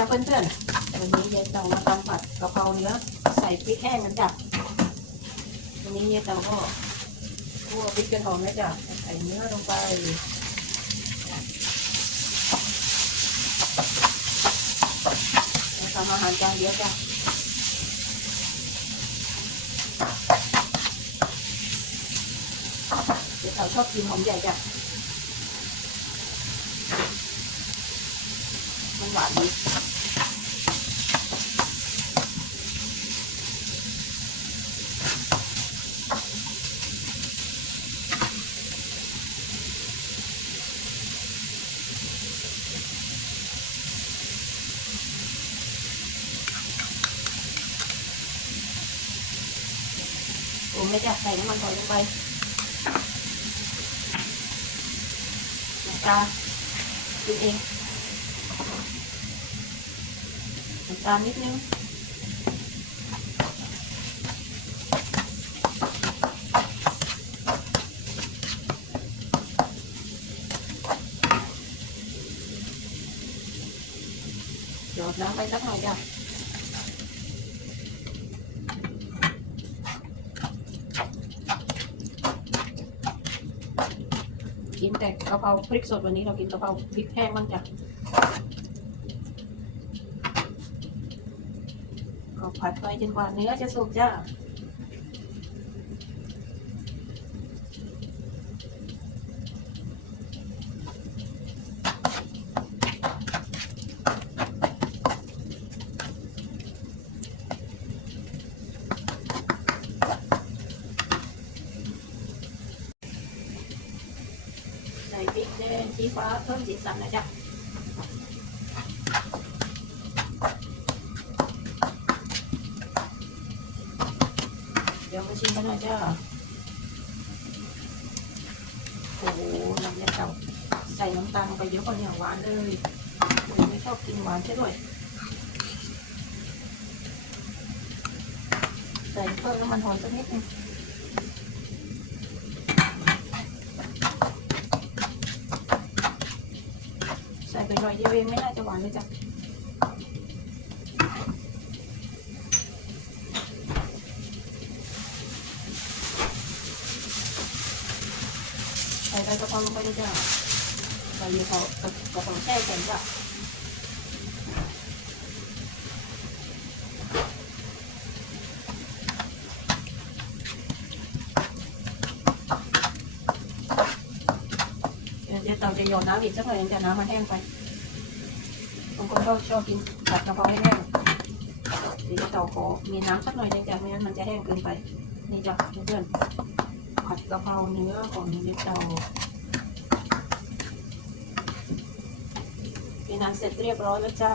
จ้าเพื่อนๆวันนี้ยายเต่ามาทำผัดกะเพราเนื้อใส่พริกแห้งกันจ้ะวันนี้ยายเต่าก็คั่วพริกกระหอมนะจ้ะใส่เนื้อลงไปทำอาหารจานเดียวจ้ะยายวเต่าชอบกินหอมใหญ่จ้ะ มันหวานดีผมไม่จะใส่น้ำมันก่อนลงไปน้ำตาลกินเองน้ำตาลนิดนึงหยอดน้ำไปสักหน่อยจ้ะกินแต่กะเพราพริกสดวันนี้เรากินกะเพราพริกแห้งบ้างจ้ะ ก็ผัดไปจนกว่าเนื้อจะสุกจ้าใส่พริกแดงชี้ฟ้าเพิ่มสีสันนะจ๊ะ เดี๋ยวมาชิมกันหน่อยจ้าโอ้โหน้ำยาเก่าใส่น้ำตาลลงไปเยอะกว่าเนี่ยหวานเลยผมไม่ชอบกินหวานใช่ด้วย ใส่เพิ่มน้ำมันหอยสักนิดนึงใส่ไปหน่อยเดียวเองไม่น่าจะหวานเลยจ้ะ ใส่ใบกะเพราลงไปเลยจ้ะใส่กะเพรากระเพราแช่แข็งจ้ะเดี๋ยวเดี๋ยวเราจะโยนน้ำอีกสักหน่อยจะน้ำมันแห้งไปบางคนก็ชอบกินผัดกระเพราให้แห้งเดี๋ยวเต่าขอมีน้ำสักหน่อยหนึงจ้ะไม่งั้นมันจะแห้งเกินไป นี่จ้ะเพื่อน ผัดกะเพราเนื้อของนิเตาเป็นอันเสร็จเรียบร้อยแล้วจ้า